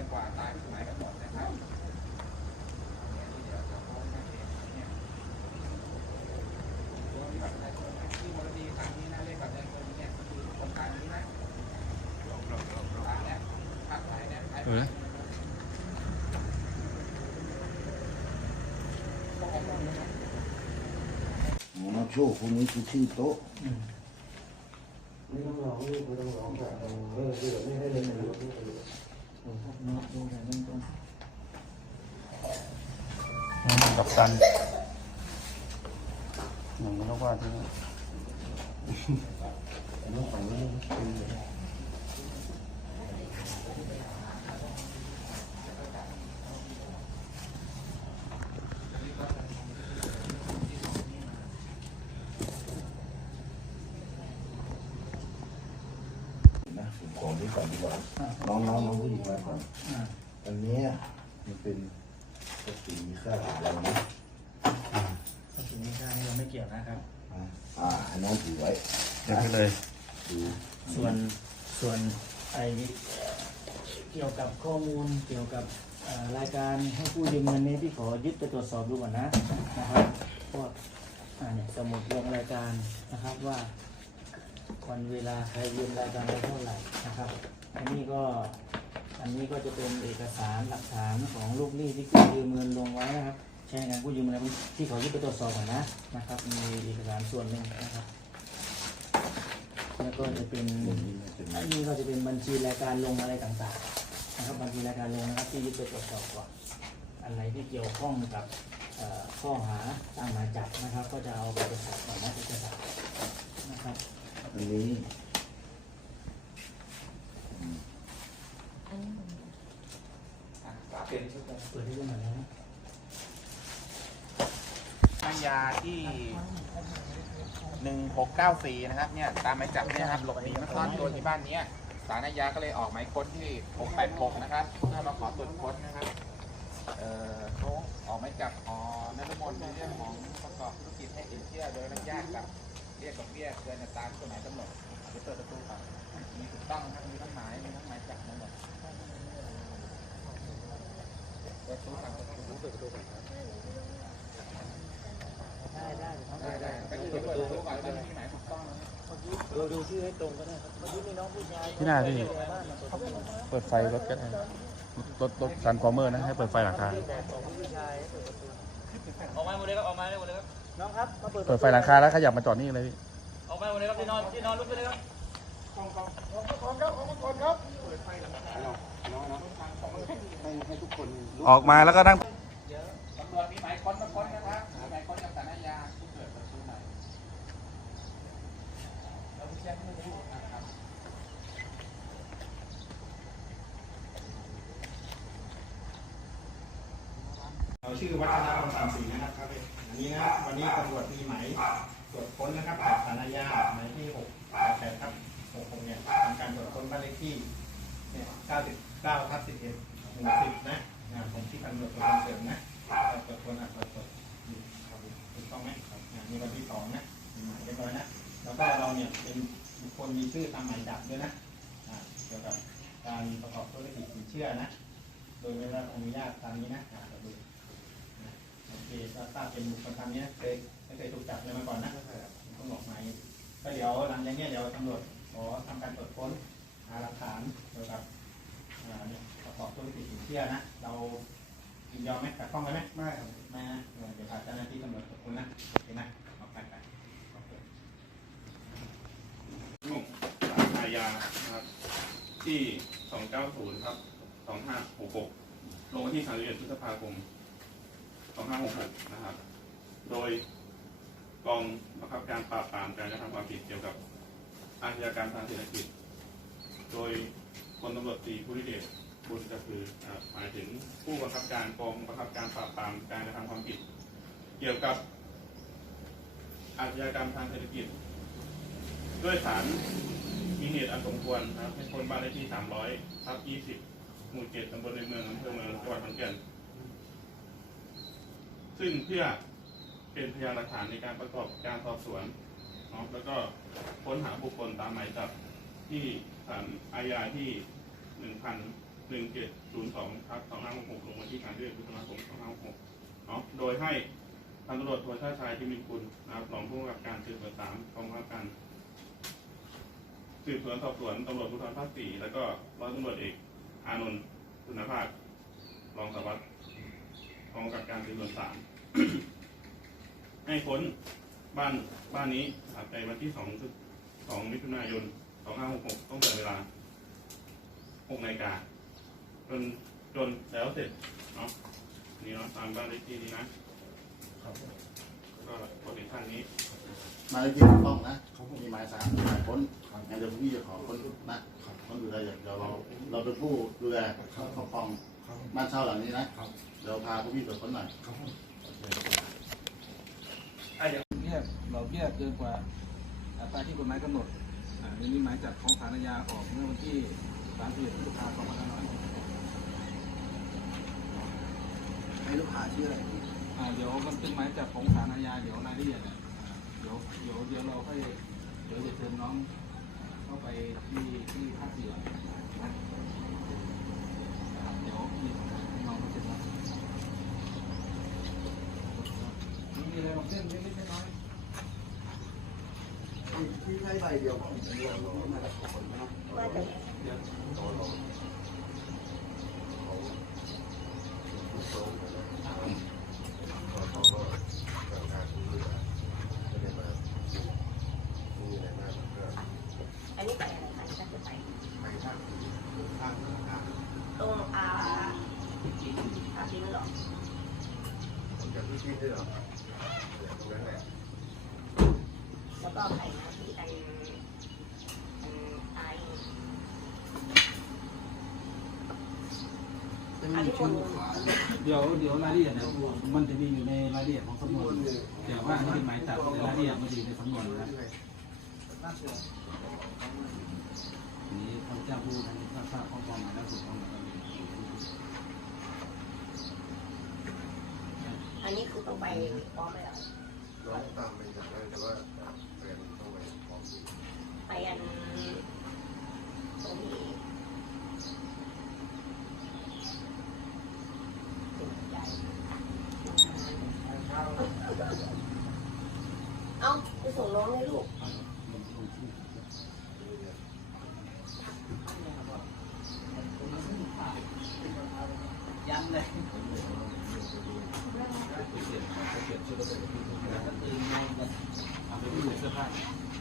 นกว่าตายที่ไหนกันหมดนะครับเนี่ยเดี๋ยวจะฟ้องแม่เองเนี่ยตัวที่แบบที่มรดีทางนี้นะเรียกแบบในคนเนี่ยคือคนตายนี้นะตายเนี่ยภาคไทยเนี่ยไทยเออหโชคคนนี้คือชื่อโต๊ะไม่ต้อง ร้องลูกไม่ต้องร้องแบบเออเดี๋ยวไม่ให้เลยนะลูกไม่ให้เลยกับตันหนึ่งแล้วว่าที่นี่ ของนี่เป็นนะผมขอนี้ก่อนดีกว่าน้องน้องน้องผู้หญิงมาก่อนอันเนี้ยมันเป็นทรัพย์สินมีค่าของเรานะทรัพย์สินมีค่านี่เราไม่เกี่ยวนะครับอ่าอ่าให้น้องถือไว้เดี๋ยวไปเลยดูส่วนส่วนไอเกี่ยวกับข้อมูลเกี่ยวกับเอ่อรายการให้กู้ยืมเงินนี้พี่ขอยึดไปตรวจสอบดูก่อนนะนะครับพวกอ่าเนี่ยสมุดลงรายการนะครับว่า วันเวลาใครยืมรายการไปเท่าไหร่นะครับ อันนี้ก็อันนี้ก็จะเป็นเอกสารหลักฐานของลูกหนี้ที่กู้ยืมเงินลงไว้นะครับใช้ในการกู้ยืมเงินที่ขอยึดไปตรวจสอบก่อนนะนะครับ มีเอกสารส่วนหนึ่งนะครับแล้วก็จะเป็นอันนี้ก็จะเป็นบัญชีรายการลงอะไรต่างๆนะครับบัญชีรายการลงนะครับที่ยึดไปตรวจสอบก่อนอันไหนที่เกี่ยวข้องกับข้อหาตามหมายจับนะครับ ก็จะ นี้อืมเป็นชุดเปิดให้ดูหน่อยนะทายาที่หนึ่งหกเก้าสี่นะครับเนี่ยตามหมายจับเนี่ยครับหลบหนีมาซ่อนตัวที่บ้านเนี้ยสารอาญาก็เลยออกหมายค้นที่หกแปดหกนะครับเพื่อมาขอตรวจค้นนะครับเอ่อเขาออกหมายจับอ๋อนรมนในเรื่องของประกอบธุรกิจให้สินเชื่อโดยอนุญาตกับ เรียกดอกเบี้ยเกินอัตราที่กฎหมายกำหนดเดี๋ยวเปิดประตูก่อนมีถูกต้องนะครับมีทั้งหมายมีทั้งหมายจับทั้งหมดเปิดประตูก่อนเปิดประตูเปิดประตูก่อนครับได้ได้ได้ได้ไปเปิดประตูก่อนแล้วมีหมายถูกต้องนะดูดูชื่อให้ตรงก็ได้ครับเมื่อกี้มีน้องผู้ชายที่หน้าพี่เปิดไฟรถก็ได้รถรถซันฟอร์เมอร์นะให้เปิดไฟหลังคาแต่ของผู้ชายเปิดประตูออกมาหมดเลยครับออกมาเลยหมดเลยครับ น้องครับมาเปิดเปิดไฟหลังคาแล้วขยับมาจอดนี่เลยพี่ออกมาหมดเลยครับที่นอนที่นอนลุกไปเลยครับออกมาแล้วก็นั่งตำรวจมีหมายค้นมาค้นนะครับหมายค้นกับสารอาญาที่เกิดประตูใหม่เราแจ้งไม่รู้นะครับ เรา ชื่อวัฒนาคำสามสีนะครับอันนี้นะวันนี้ตำรวจมีหมายตรวจค้นนะครับจากสารอาญาหมายที่6 8ครับ66เนี่ยทำการตรวจค้นบ้านเลขที่เนี่ย99ทับ11หมู่10นะนะของที่ตำรวจตรวจเสริมนะตรวจค้นอะตรวจตรวจครับถูกต้องไหมครับอ่านี่วันที่สองนะมีหมายเรียบร้อยนะแล้วก็เราเนี่ยเป็นบุคคลมีชื่อตามหมายจับด้วยนะเกี่ยวกับการประกอบธุรกิจสินเชื่อนะ โดยไม่ได้รับอนุญาตตามนี้นะดูโอ เคก็ทราบเป็นคคลตามนี้เคยไม่เคยถูกจับเลยมาก่อนนะต้องบอกไหมก็เดี๋ยวหลังจากนี้เดี๋ยวตำรวจขอทำการตรวจค้นหาหลักฐานเกี่ยวกับอ่าเนี่ยประกอบธุรกิจสินเชื่อนะ เรายินยอมไหมตัดข้องไหมไม่ครับไม่นะเดี๋ยวพาเจ้าหน้าที่ตำรวจตรวจค้นนะโอเคนะเอาไปไปโอเคของศาลอาญานะครับที่ 290 ครับ 2566ลงวันที่31พฤษภาคม 2566 นะครับ โดยกองบังคับการปราบปรามการกระทำความผิดเกี่ยวกับอาชญากรรมทางเศรษฐกิจ โดยพลตำรวจตรีผู้ริเดชบุญก็คือหมายถึงผู้บังคับการกองบังคับการปราบปรามการกระทำความผิด เกี่ยวกับอาชญากรรมทางเศรษฐกิจ ด้วยสารมีเหตุอันสมควรนะครับให้คนบ้านเลขที่ 300ทับ20 หมู่ 7ตำบลในเมืองอำเภอเมืองจังหวัดขอนแก่น ซึ่งเพื่อเป็นพยานหลักฐานในการประกอบการสอบสวนเนาะแล้วก็ค้นหาบุคคลตามหมายจับที่ศาลอาญาที่หนึ่งเจ็ดศูนย์สองครับสองห้าหกหกลงวันที่สามสิบเอ็ดพฤษภาคมสองห้าหกหกเนาะโดยให้พันตำรวจโทชาชายที่มีคุณนะครับรองผู้กำกับการสืบสวนสามกองกำกับการสืบสวนสอบสวนตำรวจภูธรภาคสี่แล้วก็ร้อยตำรวจเอกอานนท์คุณภาพรองสารวัตร กองกำกับการสืบสวนสามให้ค้นบ้านบ้านนี้ครับในวันที่สองสองมิถุนายนสองห้าหกหกต้องแต่เวลาหกนาฬิกาจนจนแล้วเสร็จเนาะนี่เนาะตามบ้านเลขที่นี้นะก็โปรดิชั่นนี้หมายเลขที่ถูกต้องนะมีหมายสารมีหมายค้นงั้นเดี๋ยวพี่จะขอค้นนะค้นดูแลเดี๋ยวเราเราเป็นผู้ดูแลครอบครอง บ้านเช่าหลังนี้นะเดี๋ยวพาพวกพี่ตรวจค้นหน่อยเรียกเราเรียกเกินกว่าอัตราที่กฎหมายกำหนดอ่ามีหมายจับของศาลอาญาออกเมื่อวันที่31พฤษภาคม2566ให้ลูกค้าชื่ออะไรอ่าเดี๋ยวมันเป็นหมายจับของศาลอาญาเดี๋ยวรายละเอียดเนี่ยอ่าเดี๋ยวเดี๋ยวเดี๋ยวเราค่อยเดี๋ยวจะเชิญน้องเข้าไปที่ที่ภาคเสียนะครับเดี๋ยวมีให้น้องมาเซ็นรับมีอะไรบาง เรื่องเล็กๆน้อยๆที่ใช้ใบเดียวของผมลงมาจากคนนะ อันนี้ไปอะไรคะที่จะไปตรงอาอาทิ้งหรอแล้วก็ใครนะที่อันอันไออันที่คน เดี๋ยวเดี๋ยวรายละเอียดเนี่ยมันจะมีอยู่ในรายละเอียดของสำนวนแต่ว่าอันนี้เป็นหมายจับรายละเอียดมันจะอยู่ในสำนวนนะนี้พระเจ้าผู้ทางภาคภาคของกองหมาและสุดของหมายอันนี้คือต้องไปพร้อมไหมเหรอไปอันตรงนี้เอ้าไป ส่งน้องให้ลูก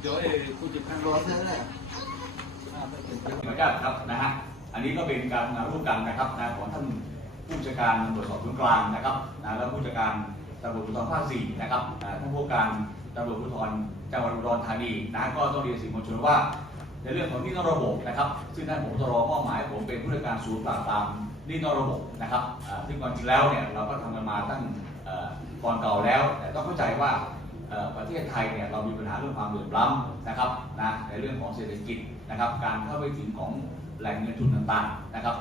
เดี๋ยวเอผู้จัดการรอเท่าไหร่เหมือนกันครับนะฮะ อันนี้ก็เป็นการทำงานร่วมกันนะครับนะของท่านผู้จัดการตำรวจสอบสวนกลางนะครับนะแล้วผู้จัดการ ตำรวจภูธรภาคสี่นะครับท่านผู้การตำรวจภูธรจังหวัดอุดรธานีนะก็ต้องเรียนสื่อมวลชนว่า ในเรื่องของนี้นอกระบบนะครับ ซึ่งท่านผมตรมอบหมายผมเป็นผู้จัดการศูนย์ปราบปรามนี้นอกระบบนะครับอ่าซึ่งความจริงแล้วเนี่ยเราก็ทำกันมาตั้งก่อนเก่าแล้ว แต่ต้องเข้าใจว่าประเทศไทยเนี่ยเรามีปัญหาเรื่องความเหลื่อมล้ำนะครับนะในเรื่องของเศรษฐกิจนะครับการเข้าไปถึงของแหล่งเงินทุนต่างๆนะครับ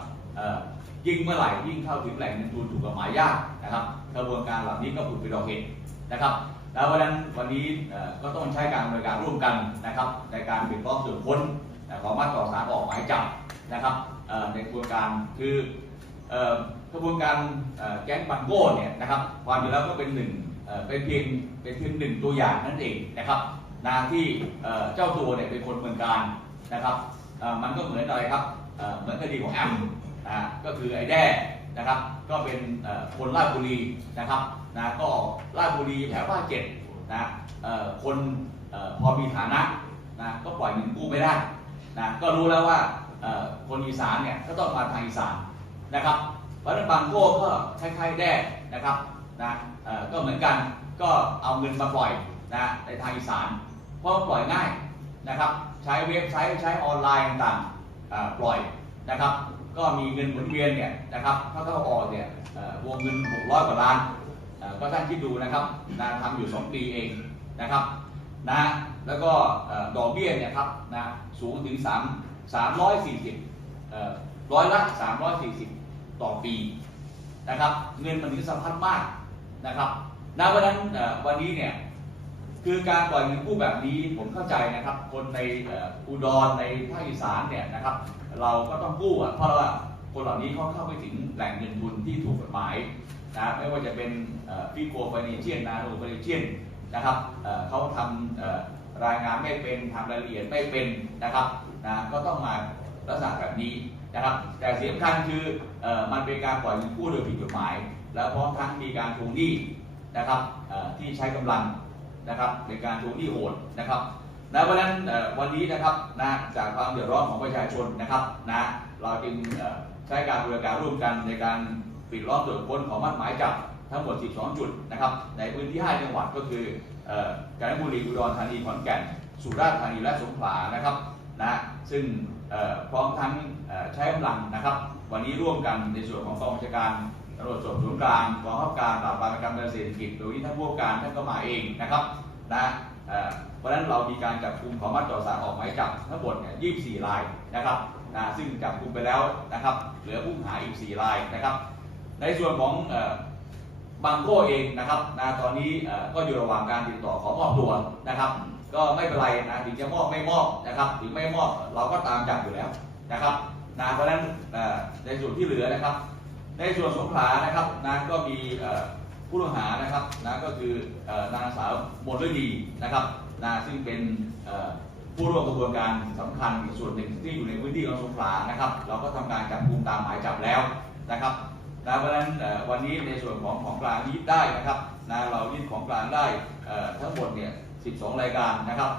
ยิ่งเมื่อไหร่ยิ่งเข้าถึงแหล่งเงินทุนถูกกฎหมายยากนะครับกระบวนการเหล่านี้ก็ผุดไปดอกเห็ดนะครับแล้ววันนั้นวันนี้ก็ต้องใช้การบริการร่วมกันนะครับ ในการปิดล้อมตรวจค้นแต่ขอมาต่อสารออกหมายจับนะครับในกระบวนการคือกระบวนการแก๊งบังโก้เนี่ยนะครับความจริงแล้วก็เป็นหนึ่งเป็นเพียงเป็นเพียงหนึ่งตัวอย่างนั่นเองนะครับนาที่เจ้าตัวเนี่ยเป็นคนเมืองการนะครับมันก็เหมือนอะไรครับเอ่อเหมือนคดีของแอม นะก็คือไอ้แด้นะครับ ก็เป็นคนราชบุรีนะครับนะก็ราชบุรีแถวภาคเจ็ดนะคนอพอมีฐานะนะก็ปล่อยเงินกู้ไม่ได้นะก็รู้แล้วว่าคนอีสานเนี่ยก็ต้องมาทางอีสานนะครับเพราะนั้นบางโก้ก็คล้ายๆแด้นะครับนะก็เหมือนกันก็เอาเงินมาปล่อยนะในทางอีสานเพราะปล่อยง่ายนะครับ ใช้เว็บไซต์ใช้ออนไลน์ต่างๆปล่อย นะครับ ก็มีเงินหมุนเวียนเนี่ยนะครับเข้าเข้าออกเนี่ยวงเงิน 600 กว่าล้านก็ท่านคิดดูนะครับนะทำอยู่ 2 ปีเองนะครับนะแล้วก็ดอกเบี้ยเนี่ยครับนะสูงถึง 3 340เอ่อร้อยละ 340 ต่อปีนะครับ เงินมันถึงสะพัดมากนะครับณวันนั้นวันนี้เนี่ย คือการปล่อยเงินกู้แบบนี้ผมเข้าใจนะครับ คนในอุดรในภาคอีสานเนี่ยนะครับ เราก็ต้องกู้อะเพราะว่าคนเหล่านี้เขาเข้าไปถึงแหล่งเงินทุนที่ถูกกฎหมายนะไม่ว่าจะเป็นฟิโกไฟเนเชียนนาโนไฟเนเชียนนะครับเขาทำรายงานไม่เป็นทำรายละเอียดไม่เป็นนะครับนะก็ต้องมาลักษณะแบบนี้นะครับ แต่สิ่งสำคัญคืออมันเป็นการปล่อยเงินกู้โดยผิดกฎหมาย แล้วพร้อมทั้งมีการทวงหนี้นะครับที่ใช้กำลัง นะครับในการทวงหนี้โหดนะครับนะเพราะนั้นวันนี้นะครับนะจากความเดือดร้อนของประชาชนนะครับนะเราจึงใช้การบริการร่วมกันในการปิดล้อมตรวจค้นของมัดหมายจับทั้งหมด 12 จุดนะครับในพื้นที่ 5 จังหวัดก็คือกาญจนบุรีอุดรธานีขอนแก่นสุราษฎร์ธานีและสงขลานะครับนะซึ่งพร้อมทั้งใช้กำลังนะครับ วันนี้ร่วมกันในส่วนของกองบัญชาการ ตำรวจสอบสวนกลางกองบังคับการปราบปรามการเศรษฐกิจโดยที่ท่านผู้การท่านก็มาเองนะครับนะเพราะฉะนั้นเรามีการจับกลุ่มขอมัดต่อสารออกหมายจับทั้งหมดเนี่ย24รายนะครับนะซึ่งจับกลุ่มไปแล้วนะครับ เหลือผู้หาอีก4รายนะครับ ในส่วนของบางโก้เองนะครับนะตอนนี้ก็อยู่ระหว่างการติดต่อขอมอบตัวนะครับ ก็ไม่เป็นไรนะถึงจะมอบไม่มอบนะครับถึงไม่มอบเราก็ตามจับอยู่แล้วนะครับนะเพราะฉะนั้นในส่วนที่เหลือนะครับ ในส่วนสงขลานะครับนะก็มีผู้ต้องหานะครับนะก็คือนางสาวมนฤดีนะครับนะซึ่งเป็นผู้ร่วมกระบวนการสำคัญอีกส่วนหนึ่งที่อยู่ในพื้นที่ของสงขลานะครับ เราก็ทำการจับกุมตามหมายจับแล้วนะครับนะเพราะฉะนั้นวันนี้ในส่วนของของกลางยึดได้นะครับนะเรายึดของกลางได้ทั้งหมดเนี่ย 12 รายการนะครับ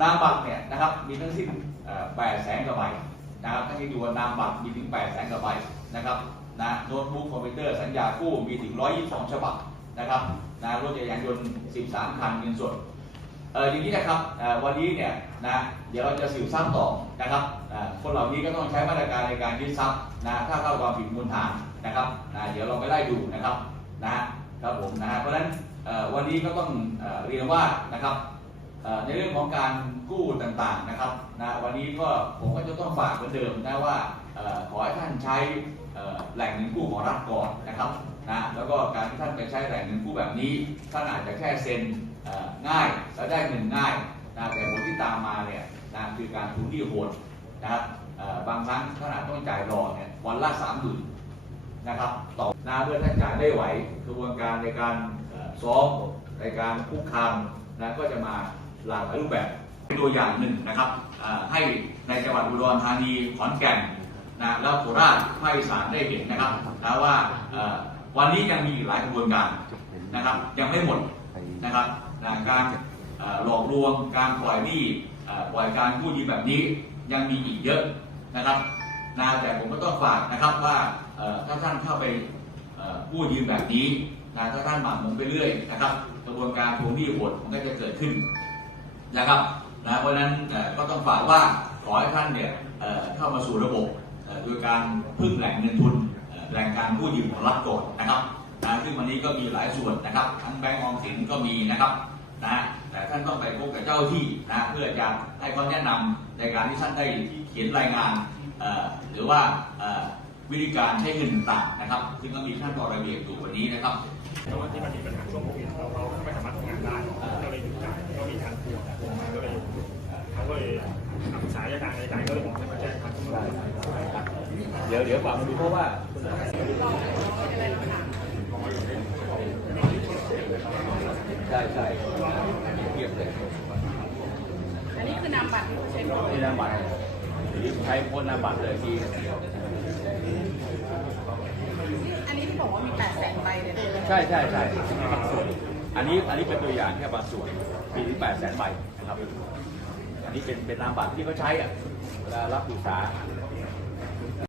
นามบัตรเนี่ยนะครับมีทั้งสิ้น8แสนกว่าใบนะครับถ้าที่ดูว่านามบัตรมีถึง8แสนกว่าใบนะครับ นะโน้ตบุ๊กคอมพิวเตอร์สัญญากู้มีถึง 122 ฉบับนะครับนะรถจักรยานยนต์ 13 คันเงินสดเอออย่างนี้นะครับวันนี้เนี่ยนะเดี๋ยวเราจะสืบทรัพย์ต่อนะครับคนเหล่านี้ก็ต้องใช้มาตรการในการยึดทรัพย์นะถ้าเข้าความผิดมูลฐานนะครับนะเดี๋ยวเราไปไล่ดูนะครับนะครับผมนะเพราะฉะนั้นวันนี้ก็ต้องเรียนว่านะครับในเรื่องของการกู้ต่างๆนะครับนะวันนี้ก็ผมก็จะต้องฝากเหมือนเดิมนะว่าขอให้ท่านใช้ แหล่งเงินกู้ของรัฐก่อนนะครับนะแล้วก็การที่ท่านไปใช้แหล่งเงินกู้แบบนี้ท่านอาจจะแค่เซ็นง่ายแล้วได้เงินง่ายนะแต่ผลที่ตามมาเนี่ยนะคือการทุนที่โหดนะครับบางครั้งท่านอาจต้องจ่ายดอเนี่ยวันละสามหมื่นนะครับต่อน้าเพื่อท่านจ่ายได้ไหวกระบวนการในการซ้อมในการคุกคามนะก็จะมาหลากหลายรูปแบบเป็นตัวอย่างหนึ่งนะครับให้ในจังหวัดอุดรธานีขอนแก่น นะแล้วโคราชภาคอีสานได้เห็นนะครับนะว่าวันนี้ยังมีอีกหลายกระบวนการนะครับ ยังไม่หมดนะครับนะการหลอกลวงการปล่อยหนี้ปล่อยการกู้ยืมแบบนี้ยังมีอีกเยอะนะครับนะแต่ผมก็ต้องฝากนะครับว่าถ้าท่านเข้าไปกู้ยืมแบบนี้นะถ้าท่านหมั่นหมงไปเรื่อยนะครับ กระบวนการทวงหนี้โหดมันก็จะเกิดขึ้นนะครับนะเพราะนั้นก็ต้องฝากว่าขอให้ท่านเนี่ยเข้ามาสู่ระบบ โดยการพึ่งแหล่งเงินทุนแหล่งการกู้ยืมของรัฐก่อนนะครับนะซึ่งวันนี้ก็มีหลายส่วนนะครับ ทั้งแบงก์ออมสินก็มีนะครับนะแต่ท่านต้องไปพบกับเจ้าที่นะเพื่อจะให้เขาแนะนำในการที่ท่านได้เขียนรายงานหรือว่าวิธีการใช้เงินต่างนะครับ ซึ่งก็มีขั้นตอนระเบียบอยู่วันนี้นะครับแต่ว่าที่มันมีปัญหาช่วงโควิดเราเราไม่สามารถทำงานได้ก็เลยหยุดจ่ายก็มีการพูดมาก็เลยเขาก็เลยทำสายการในการก็เลยบอกให้มาแจ้งครับ เดี๋ยวเดี๋ยวฝากมาดูเพราะว่าใช่ใช่เทียบเลยอันนี้คือนามบัตรใช่ไหมนี่นามบัตรหรือใช้โค้ดนามบัตรเลยทีอันนี้ที่บอกว่ามี8แสนใบเลยใช่ใช่ใช่บางส่วนอันนี้อันนี้เป็นตัวอย่างแค่บางส่วนมีถึงแปดแสนใบนะครับ อันนี้เป็นเป็นนามบัตรที่เขาใช้อะเวลารับปรึกษา